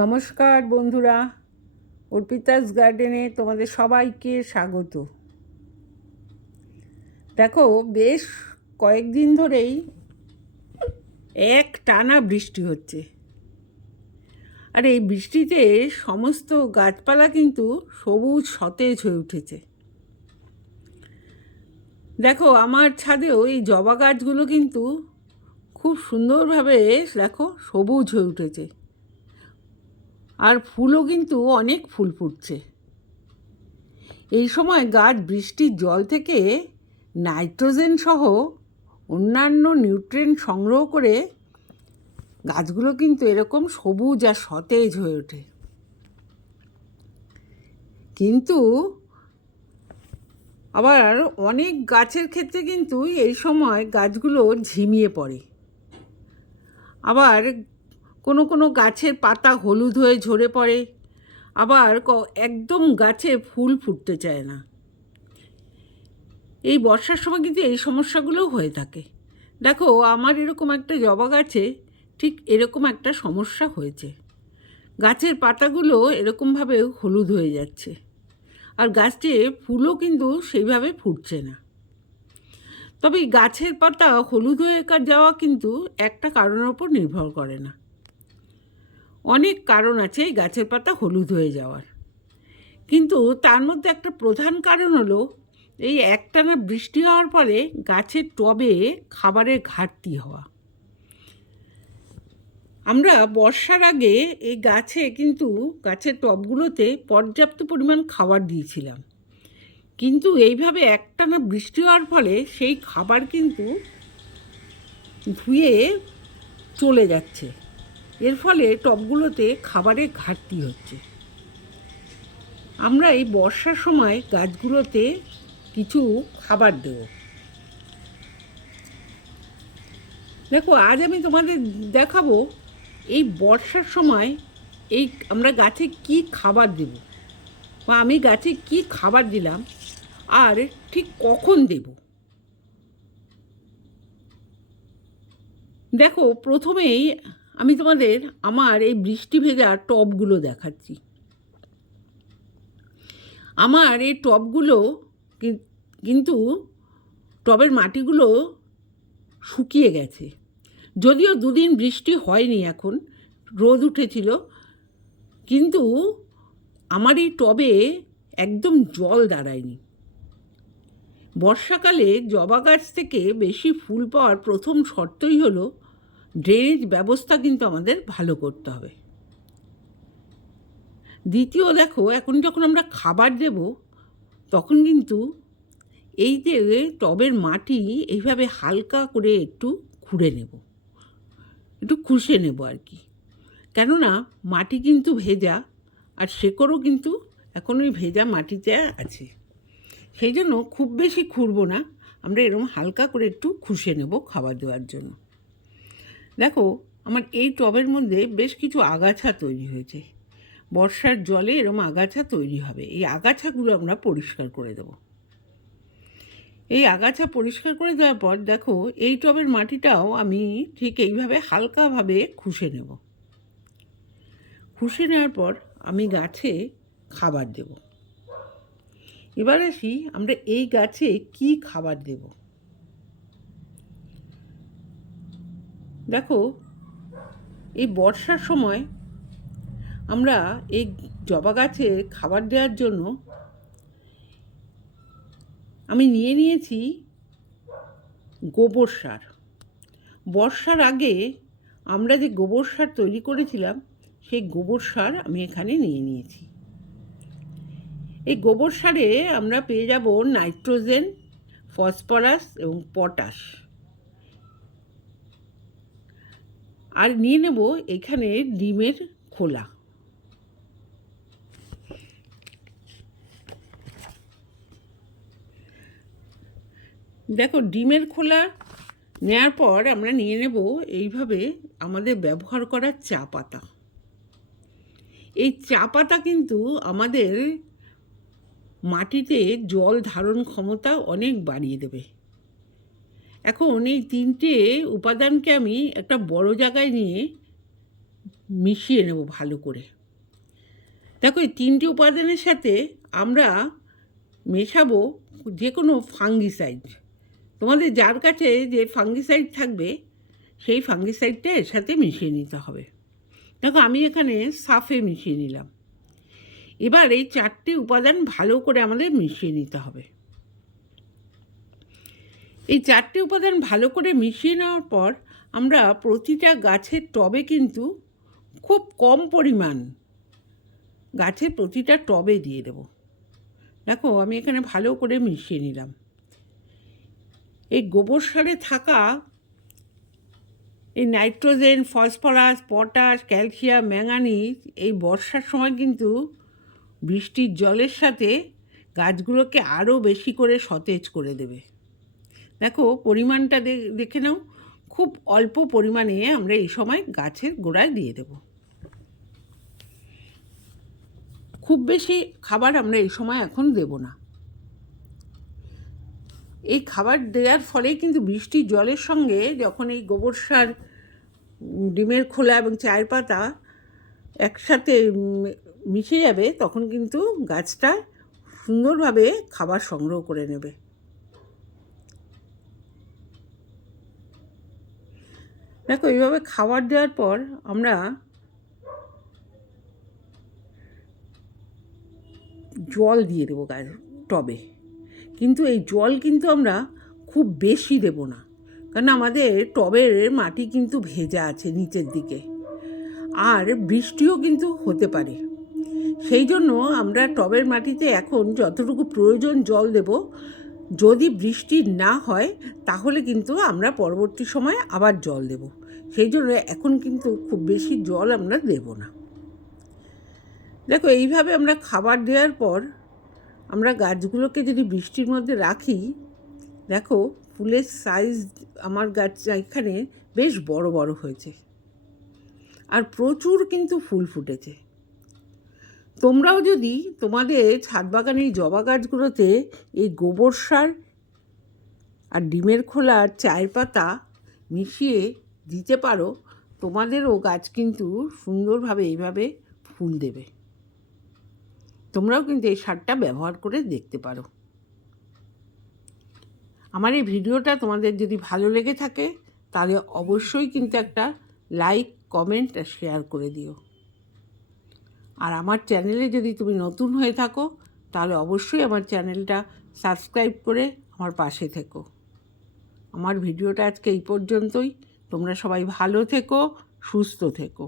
নমস্কার বন্ধুরা, অর্পিতাস গার্ডেনে তোমাদের সবাইকে স্বাগত। দেখো, বেশ কয়েকদিন ধরেই এক টানা বৃষ্টি হচ্ছে, আর এই বৃষ্টিতে সমস্ত গাছপালা কিন্তু সবুজ সতেজ হয়ে উঠেছে। দেখো, আমার ছাদেও এই জবা গাছগুলো কিন্তু খুব সুন্দরভাবে দেখো সবুজ হয়ে উঠেছে, আর ফুলও কিন্তু অনেক ফুল ফুটছে। এই সময় গাছ বৃষ্টির জল থেকে নাইট্রোজেন সহ অন্যান্য নিউট্রিয়েন্ট সংগ্রহ করে গাছগুলো কিন্তু এরকম সবুজ আর সতেজ হয়ে ওঠে। কিন্তু আবার অনেক গাছের ক্ষেত্রে কিন্তু এই সময় গাছগুলো ঝিমিয়ে পড়ে, আবার কোনো কোনো গাছের পাতা হলুদ হয়ে ঝরে পড়ে, আবার একদম গাছে ফুল ফুটতে চায় না। এই বর্ষার সময় কিন্তু এই সমস্যাগুলোও হয়ে থাকে। দেখো, আমার এরকম একটা জবা গাছে ঠিক এরকম একটা সমস্যা হয়েছে। গাছের পাতাগুলো এরকমভাবে হলুদ হয়ে যাচ্ছে, আর গাছটি ফুলও কিন্তু সেইভাবে ফুটছে না। তবে এই গাছের পাতা হলুদ হয়ে যাওয়া কিন্তু একটা কারণের ওপর নির্ভর করে না, অনেক কারণ আছে এই গাছের পাতা হলুদ হয়ে যাওয়ার। কিন্তু তার মধ্যে একটা প্রধান কারণ হলো এই একটানা বৃষ্টি হওয়ার ফলে গাছের টবে খাবারের ঘাটতি হওয়া। আমরা বর্ষার আগে এই গাছের টবগুলোতে পর্যাপ্ত পরিমাণ খাবার দিয়েছিলাম, কিন্তু এইভাবে একটানা বৃষ্টি হওয়ার ফলে সেই খাবার কিন্তু ধুয়ে চলে যাচ্ছে। এর ফলে টবগুলোতে খাবারের ঘাটতি হচ্ছে। আমরা এই বর্ষার সময় গাছগুলোতে কিছু খাবার দেব। দেখো, আজ আমি তোমাদের দেখাবো এই বর্ষার সময় আমরা গাছে কি খাবার দেব, বা আমি গাছে কি খাবার দিলাম আর ঠিক কখন দেব। দেখো, প্রথমেই আমি তোমাদের আমার এই বৃষ্টি ভেজা টবগুলো দেখাচ্ছি। আমার এই টবগুলো কিন্তু টবের মাটিগুলো শুকিয়ে গেছে, যদিও দুদিন বৃষ্টি হয়নি, এখন রোদ উঠেছিল, কিন্তু আমার এই টবে একদম জল দাঁড়ায়নি। বর্ষাকালে জবা গাছ থেকে বেশি ফুল পাওয়ার প্রথম শর্তই হলো ড্রেনেজ ব্যবস্থা কিন্তু আমাদের ভালো করতে হবে। দ্বিতীয়, দেখো, এখন যখন আমরা খাবার দেব তখন কিন্তু এই যে টবের মাটি এইভাবে হালকা করে একটু খুঁড়ে নেব, একটু খুঁষে নেব আর কি, কেননা মাটি কিন্তু ভেজা, আর শেকড়ও কিন্তু এখন ওই ভেজা মাটিতে আছে। সেই জন্য খুব বেশি খুঁড়ব না, আমরা এরকম হালকা করে একটু খুঁষে নেব খাবার দেওয়ার জন্য। দেখো, আমার এই টবের মধ্যে বেশ কিছু আগাছা তৈরি হয়েছে। বর্ষার জলে এরকম আগাছা তৈরি হবে, এই আগাছাগুলো আমরা পরিষ্কার করে দেব। এই আগাছা পরিষ্কার করে দেওয়ার পর দেখো, এই টবের মাটিটাও আমি ঠিক এইভাবে হালকাভাবে খুঁষে নেব। খুঁষে নেওয়ার পর আমি গাছে খাবার দেব। এবার আসি, আমরা এই গাছে কি খাবার দেব। দেখো, এই বর্ষার সময় আমরা এই জবা গাছে খাবার দেওয়ার জন্য আমি নিয়েছি গোবর সার। বর্ষার আগে আমরা যে গোবর সার তৈরি করেছিলাম সেই গোবর সার আমি এখানে নিয়েছি। এই গোবর সারে আমরা পেয়ে যাব নাইট্রোজেন, ফসফরাস এবং পটাশ। আর নিয়ে নেব এখানে ডিমের খোলা। দেখো, ডিমের খোলা নেওয়ার পর আমরা নিয়ে নেব এইভাবে আমাদের ব্যবহার করা চা পাতা। এই চা পাতা কিন্তু আমাদের মাটিতে জল ধারণ ক্ষমতা অনেক বাড়িয়ে দেবে। এখন এই তিনটে উপাদানকে আমি একটা বড় জায়গায় নিয়ে মিশিয়ে নেব ভালো করে। দেখো এই 3টে উপাদানের সাথে আমরা মেশাবো যে কোনো ফাঙ্গিসাইড। তোমাদের যার কাছে যে ফাঙ্গিসাইড থাকবে সেই ফাঙ্গিসাইডটা এর সাথে মিশিয়ে নিতে হবে। দেখো আমি এখানে সাফে মিশিয়ে নিলাম। এবার এই 4টে উপাদান ভালো করে আমাদের মিশিয়ে নিতে হবে। এই 4টে উপাদান ভালো করে মিশিয়ে নেওয়ার পর আমরা প্রতিটা গাছের টবে কিন্তু খুব কম পরিমাণ গাছের প্রতিটা টবে দিয়ে দেব। দেখো আমি এখানে ভালো করে মিশিয়ে নিলাম। এই গোবর সারে থাকা এই nitrogen, phosphorus, potash, calcium, manganese এই বর্ষার সময় কিন্তু বৃষ্টির জলের সাথে গাছগুলোকে আরও বেশি করে সতেজ করে দেবে। দেখো পরিমাণটা দেখে নাও, খুব অল্প পরিমাণে আমরা এই সময় গাছের গোড়ায় দিয়ে দেব। খুব বেশি খাবার আমরা এই সময় এখন দেব না। এই খাবার দেওয়ার ফলে কিন্তু বৃষ্টির জলের সঙ্গে যখন এই গোবর সার, ডিমের খোলা এবং চায়ের পাতা একসাথে মিশে যাবে তখন কিন্তু গাছটা সুন্দরভাবে খাবার সংগ্রহ করে নেবে। দেখো এইভাবে খাবার দেওয়ার পর আমরা জল দিয়ে দেবো গাছ টবে, কিন্তু এই জল কিন্তু আমরা খুব বেশি দেব না, কারণ আমাদের টবের মাটি কিন্তু ভেজা আছে নিচের দিকে, আর বৃষ্টিও কিন্তু হতে পারে। সেই জন্য আমরা টবের মাটিতে এখন যতটুকু প্রয়োজন জল দেব। যদি বৃষ্টি না হয় তাহলে কিন্তু আমরা পরবর্তী সময়ে আবার জল দেব। সেই জন্য এখন কিন্তু খুব বেশি জল আমরা দেব না। দেখো এইভাবে আমরা খাবার দেওয়ার পর আমরা গাছগুলোকে যদি বৃষ্টির মধ্যে রাখি, দেখো ফুলের সাইজ আমার গাছ এখানে বেশ বড় বড় হয়েছে আর প্রচুর কিন্তু ফুল ফুটেছে। তোমরাও যদি তোমাদের ছাদ বাগানের জবা গাছগুলোতে এই গোবর সার আর ডিমের খোলা আর চায়ের পাতা মিশিয়ে দিতে পারো, তোমাদেরও গাছ কিন্তু সুন্দরভাবে এইভাবে ফুল দেবে। তোমরাও কিন্তু এই সারটা ব্যবহার করে দেখতে পারো। আমার এই ভিডিওটা তোমাদের যদি ভালো লেগে থাকে তাহলে অবশ্যই কিন্তু একটা লাইক, কমেন্ট আর শেয়ার করে দিও। আর আমার চ্যানেলে যদি তুমি নতুন হয়ে থাকো তাহলে অবশ্যই আমার চ্যানেলটা সাবস্ক্রাইব করে আমার পাশে থেকো। আমার ভিডিওটা আজকে এই পর্যন্তই। তোমরা সবাই ভালো থেকো, সুস্থ থেকো।